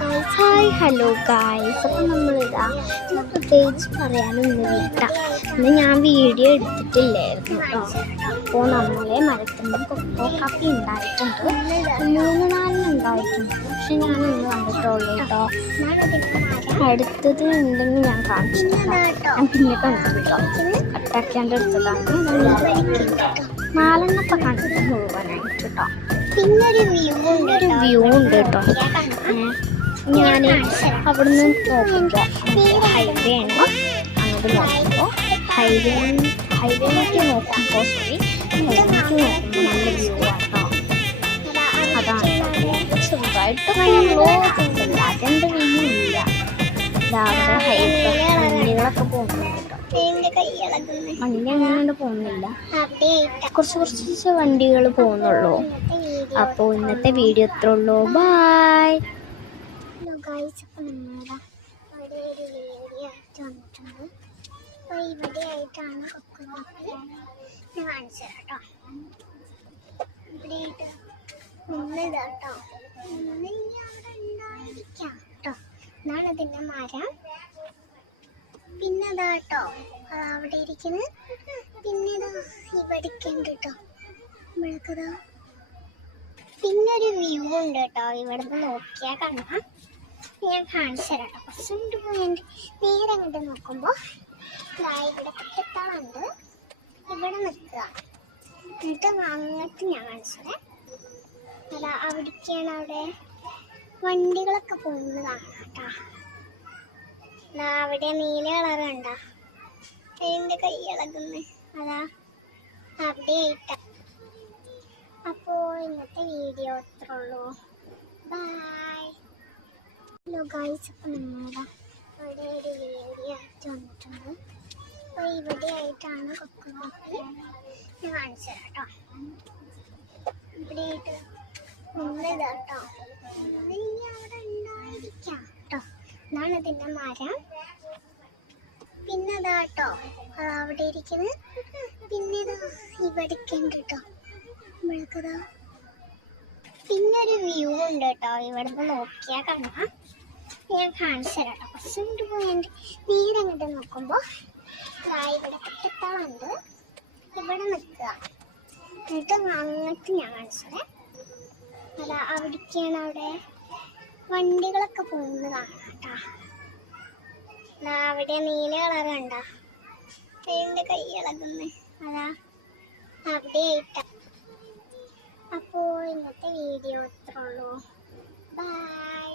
Hi hello guys, അപ്പം നമ്മളിതാ ഇന്ന് പ്രത്യേകിച്ച് പറയാനൊന്നുമില്ല കേട്ടോ. ഇന്ന് ഞാൻ വീഡിയോ എടുത്തിട്ടില്ലായിരുന്നു കേട്ടോ. അപ്പോൾ നമ്മളെ മരത്തുമ്പോൾ കൊക്കോ കാപ്പി ഉണ്ടായിട്ടുണ്ട്, 3-4 ഉണ്ടായിട്ടുണ്ട്. പക്ഷെ ഞാനൊന്ന് കണ്ടിട്ടുള്ളൂ കേട്ടോ. അടുത്തത് ഉണ്ടെങ്കിൽ ഞാൻ കാണിച്ചിട്ടില്ല, ഞാൻ പിന്നെ കണ്ടു കേട്ടോ. കട്ടാക്കിയാണ്ട് എടുത്തതാണ് 4 കണ്ടിട്ട് മുഴുവനായിട്ട് കേട്ടോ. പിന്നൊരു വ്യൂ ഉണ്ട് കേട്ടോ. ഞാൻ അവിടുന്ന് നോക്കുമ്പോൾ ഹൈവേ ആണ്. അങ്ങോട്ട് നോക്കുമ്പോൾ ഹൈവേയിലേക്ക് നോക്കുമ്പോൾ ഹൈവേയിലേക്ക് നോക്കുമ്പോൾ നല്ല വ്യൂ ആട്ടോ. അതാണ് ചെറുതായിട്ട് അതെന്ത് വ്യൂ ഇല്ല. രാവിലെ വണ്ടികളൊക്കെ പോകുന്നുണ്ട് കേട്ടോ. വണ്ടി അങ്ങനെ പോകുന്നില്ല, കുറച്ച് വണ്ടികൾ പോകുന്നുള്ളൂ. അപ്പോൾ ഇന്നത്തെ വീഡിയോ ഇത്രേ ഉള്ളൂ. ബൈ. ഇവിടെ ഒരു വീഡിയോ ആയിട്ട് വന്നിട്ടുണ്ട്. അപ്പോൾ ഇവിടെ ആയിട്ടാണ് കൊക്കോ കാപ്പി ഞാൻ കാണിച്ചു തരാം കേട്ടോ. ഇവിടെ ആയിട്ട് നിന്നിതാട്ടോ, നിന്ന് ഇനി അവിടെ ഉണ്ടായിരിക്കാം കേട്ടോ. ഇതാണ് ഇതിൻ്റെ മരം. പിന്നെ അതാട്ടോ അത് അവിടെ ഇരിക്കുന്നത്. പിന്നെ ഇതാ ഇവിടേക്ക് ഉണ്ട് കേട്ടോ, ഇവിടേക്കതാ. പിന്നെ ഒരു വ്യൂ ഉണ്ട് കേട്ടോ, ഇവിടുന്ന് നോക്കിയാൽ കാണാം. ഞാൻ കാണിച്ചു തരാം കേട്ടോ. കുറച്ചുകൊണ്ട് പോയിട്ട് നേരെ അങ്ങോട്ട് നോക്കുമ്പോൾ ഇവിടെ കെട്ടിത്താളുണ്ട്. ഇവിടെ നിൽക്കുക, എന്നിട്ട് അങ്ങോട്ട് ഞാൻ കാണിച്ചു തരാം. അതാ അവിടേക്കാണ്, അവിടെ വണ്ടികളൊക്കെ പോകുന്നതാണ് കേട്ടോ. അവിടെ നീല കളർ കണ്ടോ, അതിൻ്റെ കൈ ഇളകുന്നത് അതാ അവിടെ ആയിട്ടാ. അപ്പോൾ ഇന്നത്തെ വീഡിയോ ഇത്രേ ഉള്ളൂ. ബൈ. ഹലോ ഗായ്സ്, അപ്പം നമ്മളിതാ ഇവിടെ ഒരു വീഡിയോ ആയിട്ട് വന്നിട്ടുണ്ട്. അപ്പോൾ ഇവിടെ ആയിട്ടാണ് കൊക്കോ കാപ്പി ഞാൻ കാണിച്ചു തരാം കേട്ടോ. ഇവിടെ ആയിട്ട് നിന്നിതാട്ടോ, ഇനി അവിടെ ഉണ്ടായിരിക്കാം കേട്ടോ. ഇതാണ് ഇതിൻ്റെ മരം. പിന്നെ അതാട്ടോ അത് അവിടെ ഇരിക്കുന്നത്. പിന്നെ ഇതാ ഇവിടേക്ക് ഉണ്ട് കേട്ടോ, ഇവിടേക്കതാ. പിന്നെ ഒരു വ്യൂ ഉണ്ട് കേട്ടോ, ഇവിടുന്ന് നോക്കിയാൽ കാണാം. ഞാൻ കാണിച്ചു തരാം കേട്ടോ. കുറച്ചുകൊണ്ട് പോയിട്ട് നേരെ അങ്ങോട്ട് നോക്കുമ്പോൾ ഇവിടെ കെട്ടിത്താളുണ്ട്. ഇവിടെ നിൽക്കുക, എന്നിട്ട് അങ്ങോട്ട് ഞാൻ കാണിച്ചു തരാം. അതാ അവിടേക്കാണ്, അവിടെ വണ്ടികളൊക്കെ പോകുന്നതാണ് കേട്ടോ. അവിടെ നീല കളർ കണ്ടോ, അതിൻ്റെ കൈ ഇളകുന്നത് അതാ അവിടെ ആയിട്ടാ. അപ്പോൾ ഇന്നത്തെ വീഡിയോ ഇത്രേ ഉള്ളൂ. ബൈ.